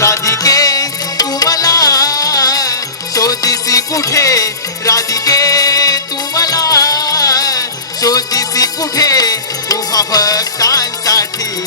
राधिके तुम्हाला मला कुठे? राधिके तुम्हाला मला शोधिसी कुठे? तुझ्या भक्तांसाठी.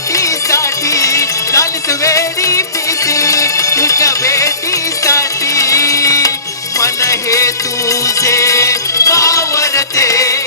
भेटीसाठी लाल सुवेडी पिसी तुझ्या भेटीसाठी. हे तुझे वावरते.